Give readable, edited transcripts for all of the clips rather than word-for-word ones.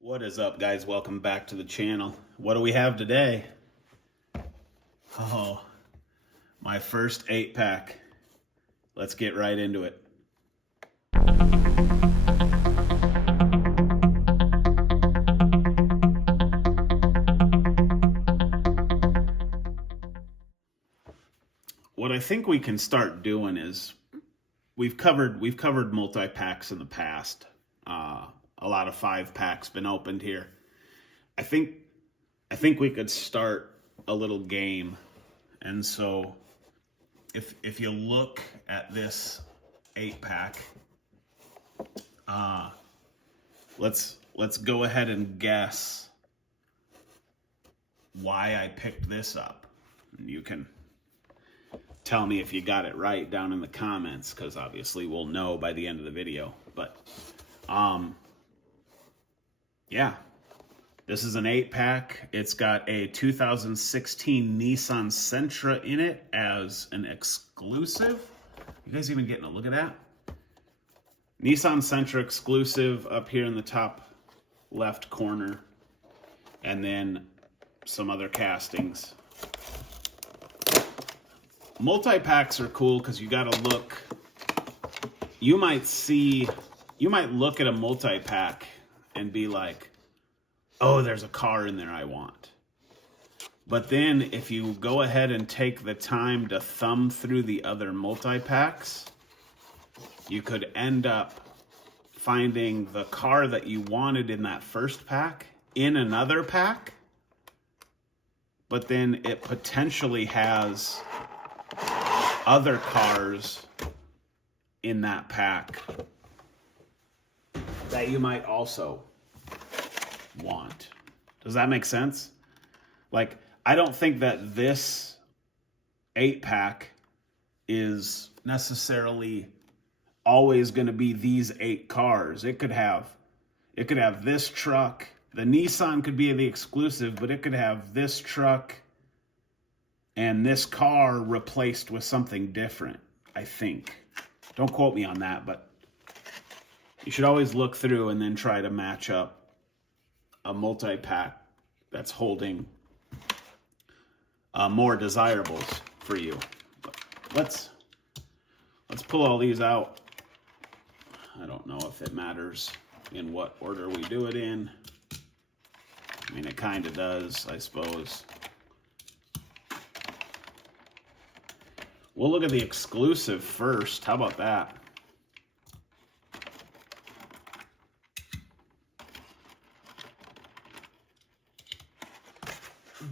What is up, guys? Welcome back to the channel. What do we have today? Oh, my first 8-pack. Let's get right into it. What I think we can start doing is we've covered multi-packs in the past. A lot of 5-packs been opened here. I think we could start a little game. And so if you look at this 8-pack, let's go ahead and guess why I picked this up. And you can tell me if you got it right down in the comments, because obviously we'll know by the end of the video. But yeah, this is an 8-pack. It's got a 2016 Nissan Sentra in it as an exclusive. You guys even getting a look at that? Nissan Sentra exclusive up here in the top left corner. And then some other castings. Multi-packs are cool because you gotta look. You might look at a multi-pack and be like, oh, there's a car in there I want. But then if you go ahead and take the time to thumb through the other multi-packs, you could end up finding the car that you wanted in that first pack in another pack, but then it potentially has other cars in that pack that you might also want. Does that make sense? Like, I don't think that this 8-pack is necessarily always going to be these 8 cars. It could have this truck. The Nissan could be the exclusive, but it could have this truck and this car replaced with something different, I think. Don't quote me on that, but you should always look through and then try to match up a multi-pack that's holding more desirables for you. But let's pull all these out. I don't know if it matters in what order we do it in. I mean, it kind of does, I suppose. We'll look at the exclusive first. How about that?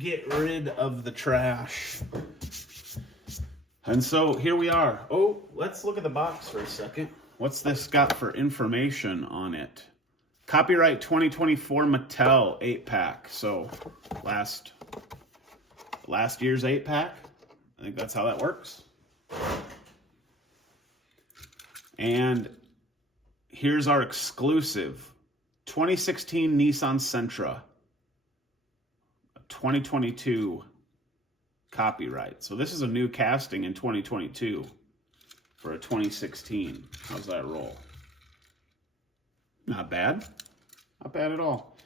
Get rid of the trash. And so here we are. Oh, let's look at the box for a second. What's this got for information on it? Copyright 2024 Mattel 8-pack. So last year's 8-pack. I think that's how that works. And here's our exclusive 2016 Nissan Sentra. 2022 copyright. So this is a new casting in 2022 for a 2016. How's that roll? Not bad. Not bad at all.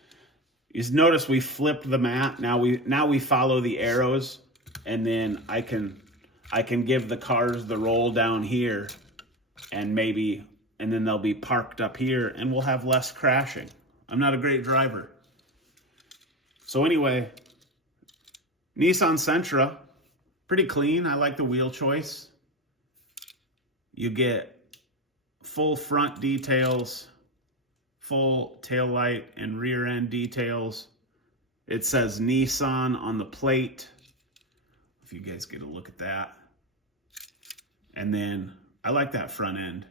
You notice we flipped the mat. Now we follow the arrows, and then I can give the cars the roll down here, and then they'll be parked up here, and we'll have less crashing. I'm not a great driver. So anyway, Nissan Sentra, pretty clean. I like the wheel choice. You get full front details, full taillight and rear end details. It says Nissan on the plate, if you guys get a look at that. And then I like that front end.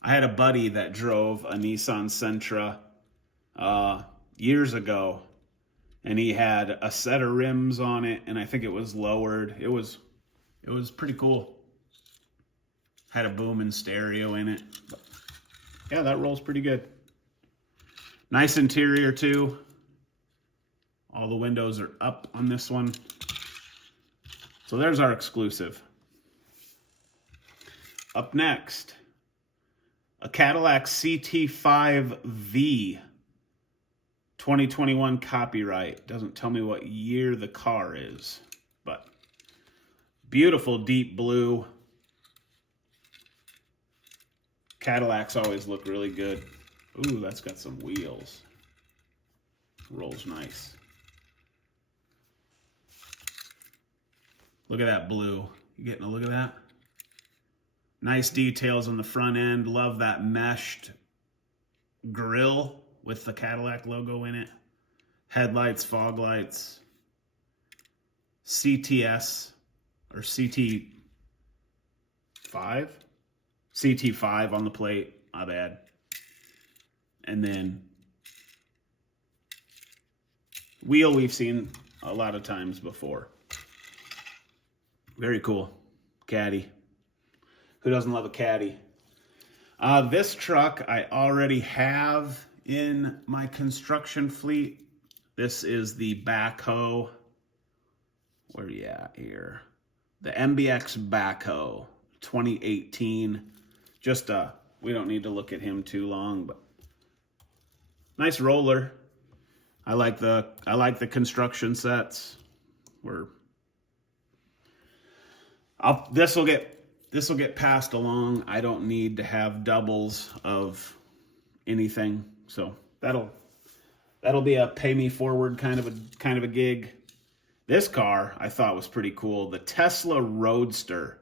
I had a buddy that drove a Nissan Sentra years ago, and he had a set of rims on it, and I think it was lowered. It was pretty cool. Had a booming stereo in it. But yeah, that rolls pretty good. Nice interior too. All the windows are up on this one. So there's our exclusive. Up next, a Cadillac CT5V 2021 copyright. Doesn't tell me what year the car is, but beautiful deep blue. Cadillacs always look really good. Ooh, that's got some wheels. Rolls nice. Look at that blue. You getting a look at that? Nice details on the front end. Love that meshed grille with the Cadillac logo in it. Headlights, fog lights. CTS or CT5? CT5 on the plate. My bad. And then wheel we've seen a lot of times before. Very cool. Caddy. Who doesn't love a caddy? This truck I already have in my construction fleet. This is the backhoe. Where are you at here? The MBX backhoe, 2018. Just we don't need to look at him too long, but nice roller. I like the construction sets. This will get passed along. I don't need to have doubles of anything, so that'll be a pay me forward kind of a gig. This car I thought was pretty cool. The Tesla Roadster,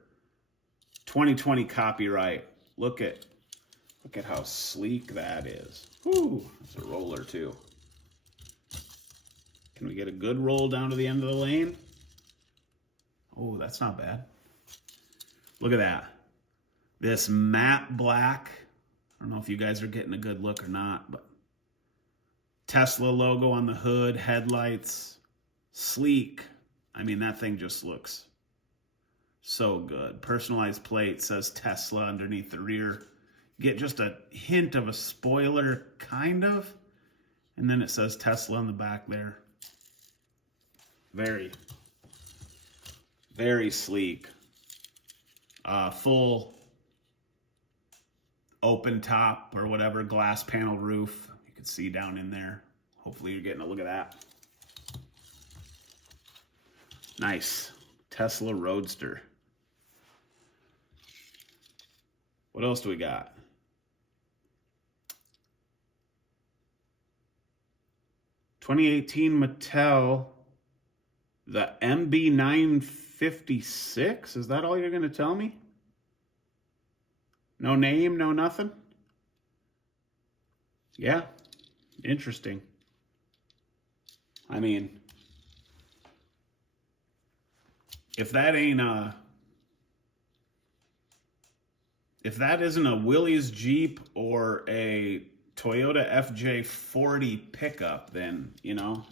2020 copyright. Look at how sleek that is. Whew, it's a roller too. Can we get a good roll down to the end of the lane? Oh, that's not bad. Look at that. This matte black. I don't know if you guys are getting a good look or not, but Tesla logo on the hood, headlights, sleek. I mean, that thing just looks so good. Personalized plate says Tesla underneath the rear. Get just a hint of a spoiler, kind of. And then it says Tesla on the back there. Very, very sleek. Full open top or whatever, glass panel roof. You can see down in there. Hopefully you're getting a look at that. Nice. Tesla Roadster. What else do we got? (2018) Mattel, the MB956. Is that all you're going to tell me? No name, no nothing? Yeah, interesting. I mean, if that isn't a Willys Jeep or a Toyota FJ40 pickup, then, you know,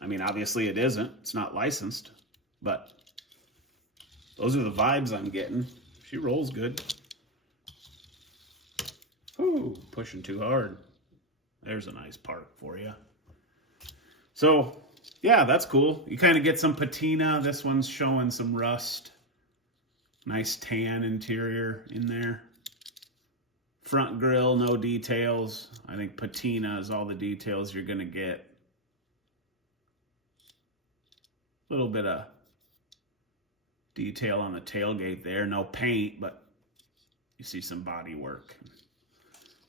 I mean, obviously it isn't. It's not licensed, but those are the vibes I'm getting. She rolls good. Ooh, pushing too hard. There's a nice park for you. So, yeah, that's cool. You kind of get some patina. This one's showing some rust. Nice tan interior in there. Front grille, no details. I think patina is all the details you're going to get. A little bit of detail on the tailgate there. No paint, but you see some body work.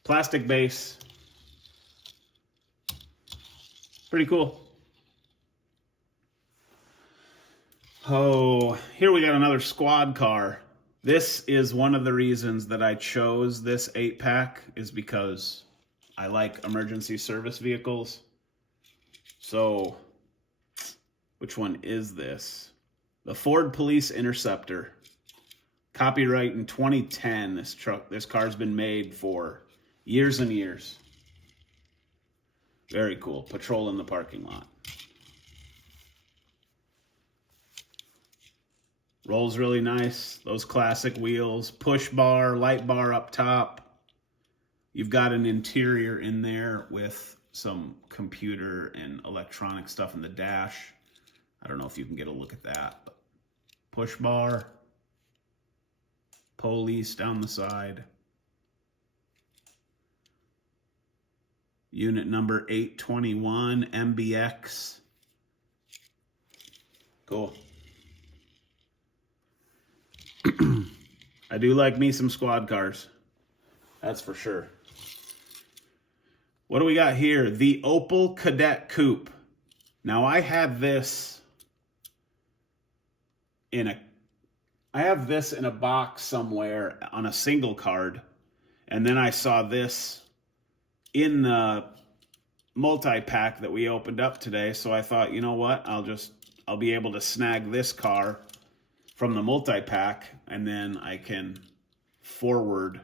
Plastic base. Pretty cool. Oh, here we got another squad car. This is one of the reasons that I chose this 8-pack is because I like emergency service vehicles. So, which one is this? The Ford Police Interceptor. Copyright in 2010. This car's been made for years and years. Very cool. Patrol in the parking lot. Rolls really nice. Those classic wheels. Push bar, light bar up top. You've got an interior in there with some computer and electronic stuff in the dash. I don't know if you can get a look at that. But push bar. Police down the side. Unit number 821 MBX. Cool. I do like me some squad cars. That's for sure. What do we got here? The Opel Kadett Coupe. Now I had this in a box somewhere on a single card, and then I saw this in the multi-pack that we opened up today, so I thought, you know what, I'll be able to snag this car from the multi-pack, and then I can forward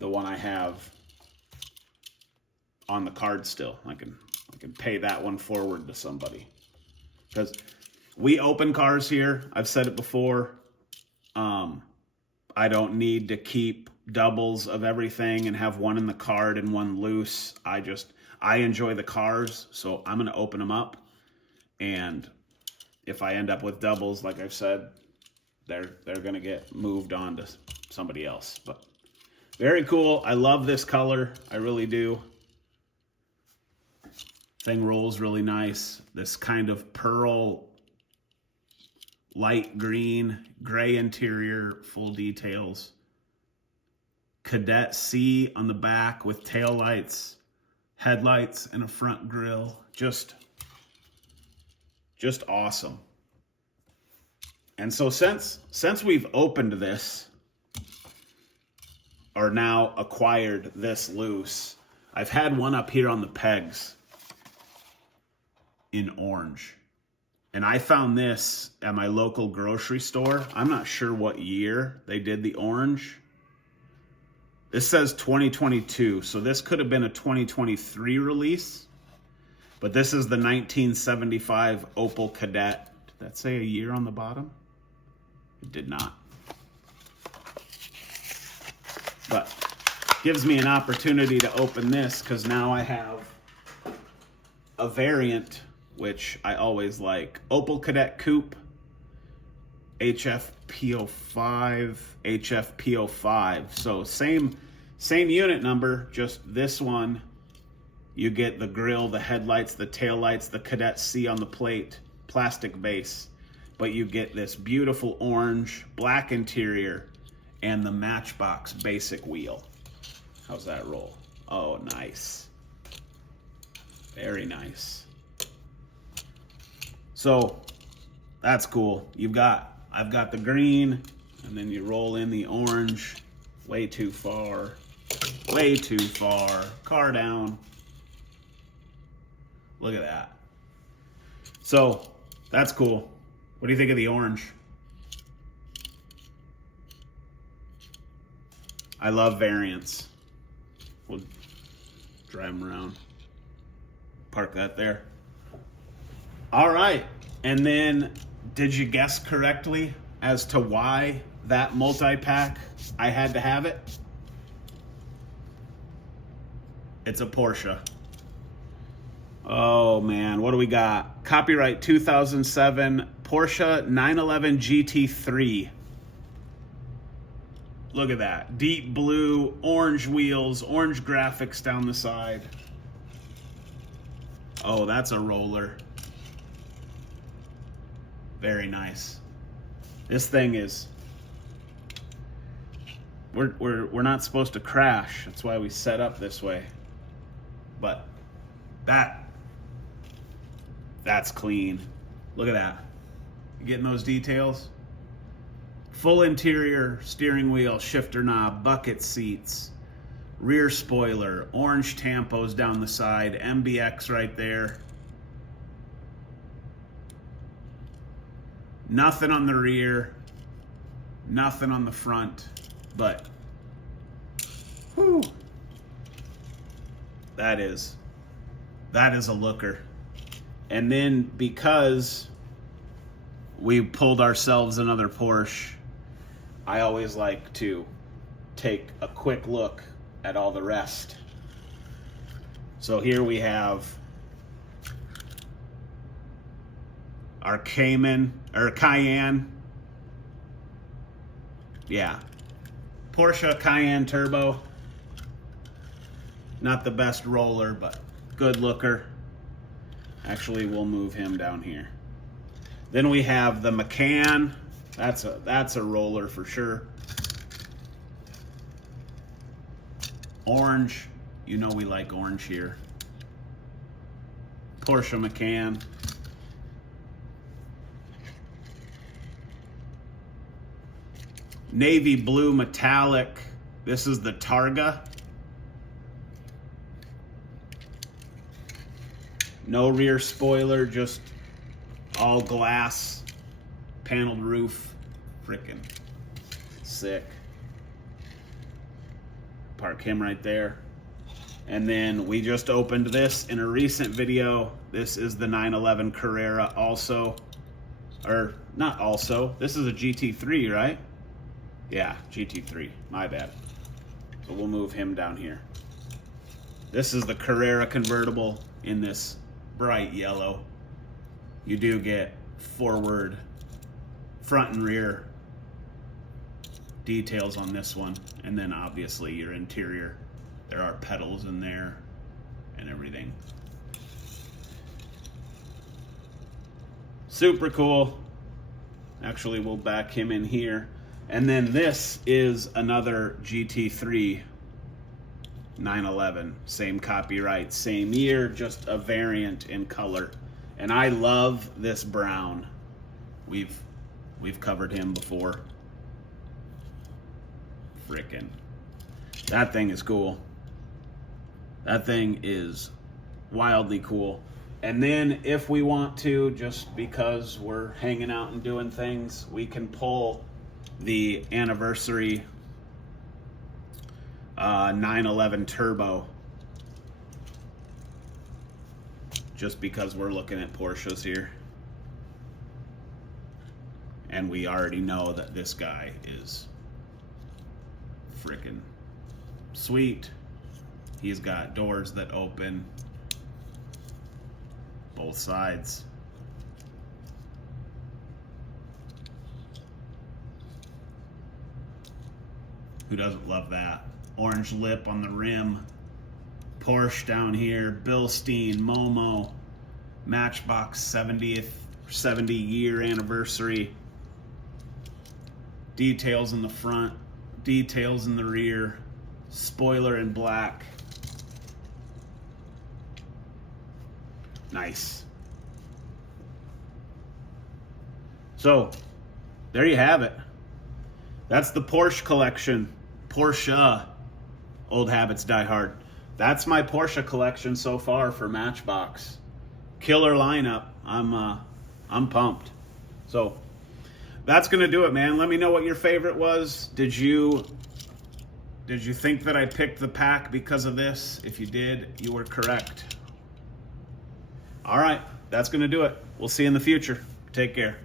the one I have on the card still. I can pay that one forward to somebody. Because we open cars here. I've said it before. I don't need to keep doubles of everything and have one in the card and one loose. I enjoy the cars, so I'm going to open them up. And if I end up with doubles, like I've said, they're going to get moved on to somebody else. But very cool. I love this color. I really do. Thing rolls really nice. This kind of pearl, light green, gray interior, full details. Kadett C on the back with tail lights, headlights, and a front grille. Just awesome. And so since we've opened this, or now acquired this loose, I've had one up here on the pegs in orange. And I found this at my local grocery store. I'm not sure what year they did the orange. This says 2022, so this could have been a 2023 release. But this is the 1975 Opel Kadett. Did that say a year on the bottom? It did not. But gives me an opportunity to open this because now I have a variant, which I always like. Opel Kadett Coupe, HFP05, HFP05. So same unit number, just this one, you get the grille, the headlights, the taillights, the Kadett C on the plate, plastic base. But you get this beautiful orange, black interior, and the Matchbox basic wheel. How's that roll? Oh, nice. Very nice. So that's cool. I've got the green, and then you roll in the orange. Way too far. Way too far. Car down. Look at that. So that's cool. What do you think of the orange? I love variants. We'll drive them around. Park that there. All right. And then, did you guess correctly as to why that multi-pack, I had to have it? It's a Porsche. Oh, man. What do we got? Copyright 2007 Porsche 911 GT3. Look at that. Deep blue, orange wheels, orange graphics down the side. Oh, that's a roller. Very nice. This thing is... We're not supposed to crash. That's why we set up this way. But that's clean. Look at that. You getting those details? Full interior, steering wheel, shifter knob, bucket seats, rear spoiler, orange tampos down the side, MBX right there. Nothing on the rear, nothing on the front, but whew, that is a looker. And then because we pulled ourselves another Porsche, I always like to take a quick look at all the rest. So here we have our Cayenne. Yeah. Porsche Cayenne Turbo. Not the best roller, but good looker. Actually, we'll move him down here. Then we have the McCann. That's a roller for sure. Orange. You know we like orange here. Porsche McCann. Navy blue metallic. This is the Targa. No rear spoiler, just all glass, paneled roof. Frickin' sick. Park him right there. And then we just opened this in a recent video. This is the 911 Carrera also. Or not also. This is a GT3, right? Yeah, GT3. My bad. So we'll move him down here. This is the Carrera convertible in this bright yellow. You do get forward, front and rear details on this one, and then obviously your interior. There are pedals in there and everything. Super cool. Actually, we'll back him in here. And then this is another GT3 911. Same copyright, same year, just a variant in color. And I love this brown. We've covered him before. Frickin'. That thing is cool. That thing is wildly cool. And then if we want to, just because we're hanging out and doing things, we can pull the anniversary 911 Turbo. Just because we're looking at Porsches here. And we already know that this guy is freaking sweet. He's got doors that open both sides. Who doesn't love that? Orange lip on the rim. Porsche down here. Bilstein, Momo. Matchbox 70 year anniversary. Details in the front. Details in the rear. Spoiler in black. Nice. So, there you have it. That's the Porsche collection. Porsche. Old habits die hard. That's my Porsche collection so far for Matchbox. Killer lineup. I'm pumped. So, that's gonna do it, man. Let me know what your favorite was. Did you think that I picked the pack because of this? If you did, you were correct. All right, that's gonna do it. We'll see you in the future. Take care.